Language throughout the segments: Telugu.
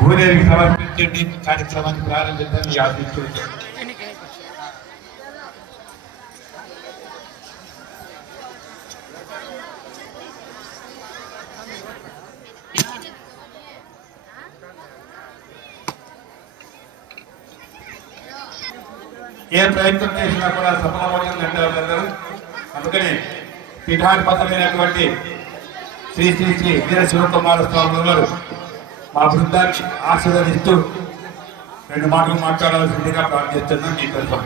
భూదేవికి సమర్పించండి. కార్యక్రమాన్ని ప్రారంభిద్దాం. ఆశిస్తున్నాం. ఏ ప్రయత్నం చేసినా కూడా సఫలమవుతుందంటే అందరూ. అందుకని పీఠాధిపతులైనటువంటి శ్రీ శ్రీ శ్రీ వీర శివకుమార స్వామి గారు మా బృందాన్ని ఆశీర్వదిస్తూ 2 మాటలు మాట్లాడాల్సిందిగా ప్రార్థిస్తున్నాం. మీ తరఫున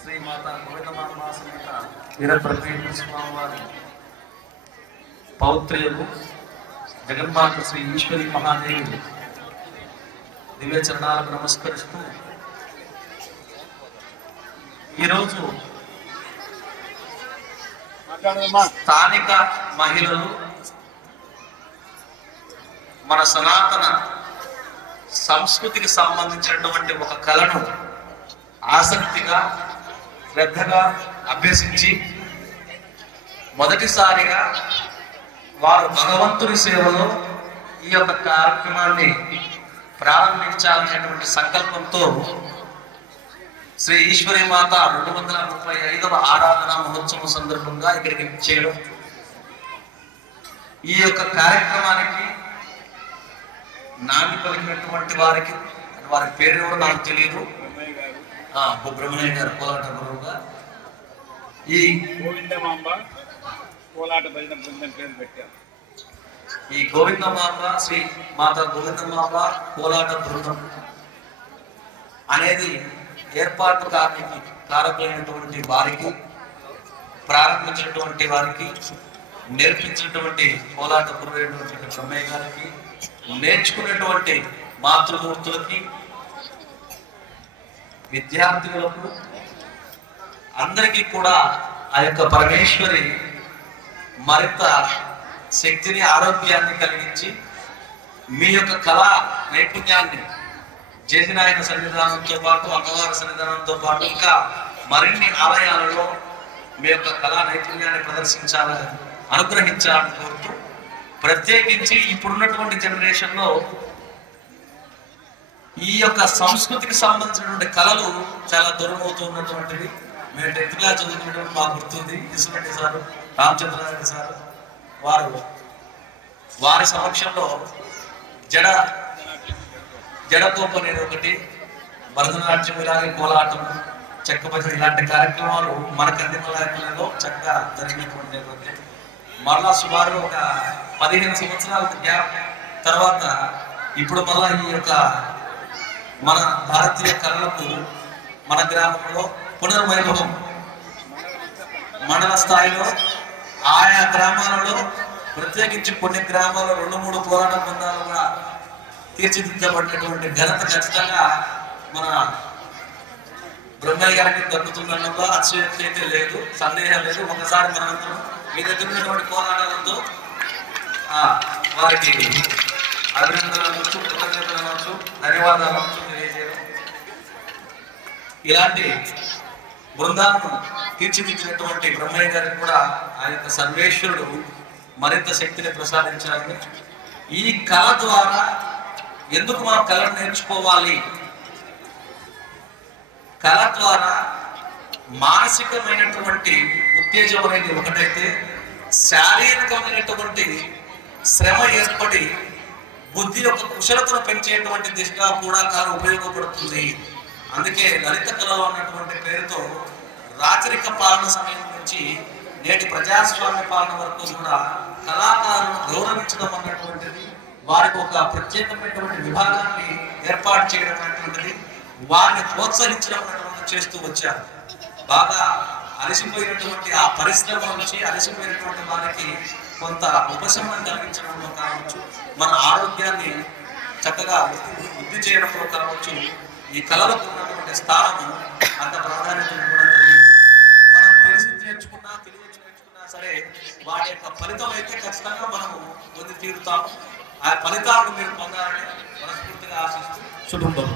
శ్రీమాత గోవిందమాంబ సమేత వీరప్రతిమ స్వామి వారి పౌత్రులు జగన్మాత శ్రీ ఈశ్వరి మహాదేవి దివ్య చరణాలకు నమస్కరిస్తూ ఈరోజు స్థానిక మహిళలు మన సనాతన సంస్కృతికి సంబంధించినటువంటి ఒక కళను ఆసక్తిగా శ్రద్ధగా అభ్యసించి మొదటిసారిగా వారు భగవంతుని సేవలో ఈ యొక్క కార్యక్రమాన్ని ప్రారంభించాలనేటువంటి సంకల్పంతో శ్రీ ఈశ్వరి మాత 235వ ఆరాధన మహోత్సవం సందర్భంగా ఇక్కడికి చేయడం, ఈ యొక్క కార్యక్రమానికి నాంది పలికినటువంటి వారికి, వారి పేరు ఎవరో నాకు తెలియదు, బ్రహ్మయ్య గారు కోలాట గురువుగా ఈ గోవిందమాంబ కోలాట భజన బృందం పేరు పెట్టారు. ఈ గోవిందమాంబ శ్రీ మాత గోవిందమాంబ కోలాట బృందం అనేది ఏర్పాటు కారకులైనటువంటి వారికి, ప్రారంభించినటువంటి వారికి, నేర్పించినటువంటి కోలాట గురువైనటువంటి బ్రహ్మయ్య గారికి, నేర్చుకున్నటువంటి మాతృమూర్తులకి, విద్యార్థులకు అందరికీ కూడా ఆ యొక్క పరమేశ్వరి మరింత శక్తిని, ఆరోగ్యాన్ని కలిగించి మీ యొక్క కళా నైపుణ్యాన్ని జేజినాయన సన్నిధానంతో పాటు, అమ్మవారి సన్నిధానంతో పాటు ఇంకా మరిన్ని ఆలయాలలో మీ యొక్క కళా నైపుణ్యాన్ని ప్రదర్శించాలని, అనుగ్రహించాలని కోరుతూ, ప్రత్యేకించి ఇప్పుడున్నటువంటి జనరేషన్లో ఈ యొక్క సంస్కృతికి సంబంధించినటువంటి కళలు చాలా దూరం అవుతున్నటువంటివి. మేము 10th క్లాస్ చదువుకునేటప్పుడు మాకు గుర్తుంది, ఇసురెడ్డి సారు, రామచంద్రారెడ్డి సారు వారి సమక్షంలో జడకోప అనేది ఒకటి, భరతనాట్యం, ఇలాగే కోలాటం, చెక్క భజన ఇలాంటి కార్యక్రమాలు మన కందిమలాయకులలో చక్కగా జరిగినటువంటి నేపథ్యం. మరలా సుమారు ఒక 15 సంవత్సరాల గ్యాప్ తర్వాత ఇప్పుడు మళ్ళా ఈ యొక్క మన భారతీయ కళలకు మన గ్రామంలో పునర్వైభవం, మండల స్థాయిలో ఆయా గ్రామాలలో, ప్రత్యేకించి కొన్ని గ్రామాల్లో 2-3 పోరాట బృందాలు కూడా తీర్చిదిద్దబడినటువంటి ఘనత ఖచ్చితంగా మన బ్రహ్మయ్య గారికి దక్కుతుందన్నప్పుడు అతిశయోక్తి అయితే లేదు, సందేహం లేదు. ఒకసారి మనందరం మీ దగ్గర ఉన్నటువంటి పోరాటాలతో వారికి అభినందనలు అనొచ్చు, కృతజ్ఞతలు అనొచ్చు, ధన్యవాదాలు అనొచ్చు తెలియజేయడం. ఇలాంటి బృందాలను తీర్చిదిద్దినటువంటి బ్రహ్మయ్య గారికి కూడా ఆ యొక్క సర్వేశ్వరుడు మరింత శక్తిని ప్రసాదించాలని, ఈ కళ ద్వారా ఎందుకు మనం కళను నేర్చుకోవాలి, కళ ద్వారా మానసికమైనటువంటి ఉత్తేజం అనేది ఒకటైతే, శారీరకమైనటువంటి శ్రమ ఏర్పడి బుద్ధి యొక్క కుశలతను పెంచేటువంటి దిశగా కూడా కళ ఉపయోగపడుతుంది. అందుకే లలిత కళలు అన్నటువంటి పేరుతో రాచరిక పాలన సమయం నుంచి నేటి ప్రజాస్వామ్య పాలన వరకు కూడా కళాకారులను గౌరవించడం అన్నటువంటిది, వారికి ఒక ప్రత్యేకమైనటువంటి విభాగాన్ని ఏర్పాటు చేయడం అనేటువంటిది, వారిని ప్రోత్సహించడం అనేటువంటి చేస్తూ వచ్చారు. బాగా అలసిపోయినటువంటి ఆ పరిశ్రమ నుంచి అలసిపోయినటువంటి వారికి కొంత ఉపశమనం కలిగించడంలో కావచ్చు, మన ఆరోగ్యాన్ని చక్కగా వృద్ధి చేయడంలో కావచ్చు, ఈ కళలకు ఉన్నటువంటి స్థానము అంత ప్రాధాన్యత ఇవ్వడం జరిగింది. మనం తెలిసి నేర్చుకున్నా, తెలియక నేర్చుకున్నా సరే వాటి యొక్క ఫలితం అయితే ఖచ్చితంగా మనము పొంది తీరుతాము. ఆ ఫలితాలను మీరు పొందాలని మనస్ఫూర్తిగా ఆశిస్తూ శుభం.